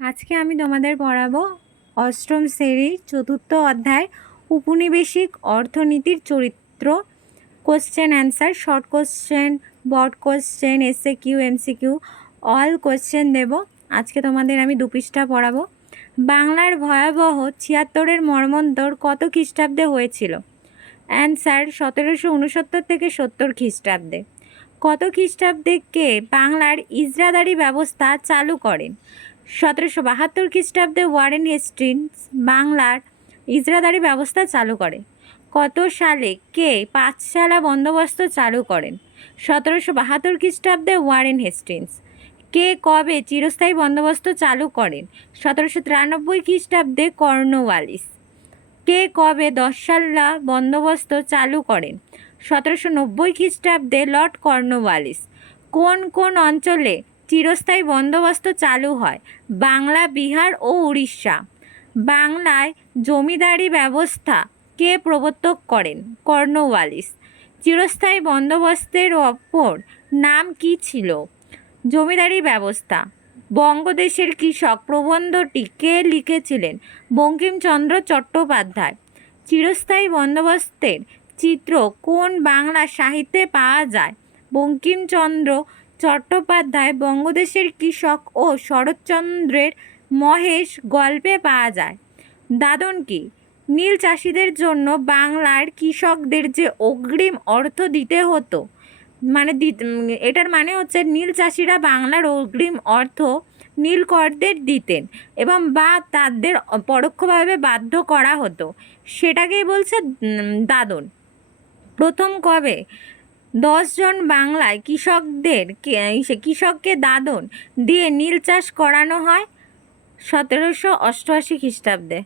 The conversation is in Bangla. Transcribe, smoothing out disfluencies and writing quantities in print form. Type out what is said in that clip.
আজকে আমি তোমাদের পড়াবো অষ্টম শ্রেণীর চতুর্থ অধ্যায় উপনিবেশিক অর্থনীতির চরিত্র। কোশ্চেন অ্যান্সার, শর্ট কোশ্চেন, বড় question, SAQ, MCQ, all question দেব। আজকে তোমাদের আমি 2 পৃষ্ঠা পড়াবো। বাংলার ভয়াবহ 76-এর মর্মন্তর কত খ্রিস্টাব্দে হয়েছিল? অ্যান্সার 1769 থেকে 70 খ্রিস্টাব্দে। কত খ্রিস্টাব্দে কে বাংলার ইজরাদারি ব্যবস্থা চালু করেন? 1772 খ্রিস্টাব্দে ওয়ারেন হেস্টিংস বাংলার ইজরাদারি ব্যবস্থা চালু করে। কত সালে কে পাঠশালা বন্দোবস্ত চালু করেন? 1772 খ্রিস্টাব্দে ওয়ারেন হেস্টিংস। কে কবে চিরস্থায়ী বন্দোবস্ত চালু করেন? 1793 খ্রিস্টাব্দে কর্নওয়ালিস। কে কবে 10 সাল্লা বন্দোবস্ত চালু করেন? 1790 খ্রিস্টাব্দে লর্ড কর্নওয়ালিস। কোন কোন অঞ্চলে চিরস্থায়ী বন্দোবস্ত চালু হয়? বাংলা, বিহার ও উড়িষ্যা। বাংলায় জমিদারি ব্যবস্থা কে প্রবর্তক করেন? কর্নওয়ালিস। চিরস্থায়ী বন্দোবস্তের অপর নাম কি ছিল? জমিদারি ব্যবস্থা। বঙ্গদেশের কৃষক প্রবন্ধটি কে লিখেছিলেন? বঙ্কিমচন্দ্র চট্টোপাধ্যায়। চিরস্থায়ী বন্দোবস্তের চিত্র কোন বাংলা সাহিত্যে পাওয়া যায়? বঙ্কিমচন্দ্র চট্টোপাধ্যায় বঙ্গদেশের কৃষক ও শরৎচন্দ্রের মহেশ গল্পে পাওয়া যায়। দাদন কি? নীল চাষিদের জন্য বাংলার কৃষকদের যে অগ্রিম অর্থ দিতে হতো, এটার মানে হচ্ছে নীল চাষিরা বাংলার অগ্রিম অর্থ নীলকরদের দিতেন এবং বা তাদের পরোক্ষভাবে বাধ্য করা হতো, সেটাকেই বলছে দাদন। প্রথম কবে 10 জন বাংলায় কৃষককে দাদন দিয়ে নীল চাষ করানো হয়? 1788 খ্রিস্টাব্দে।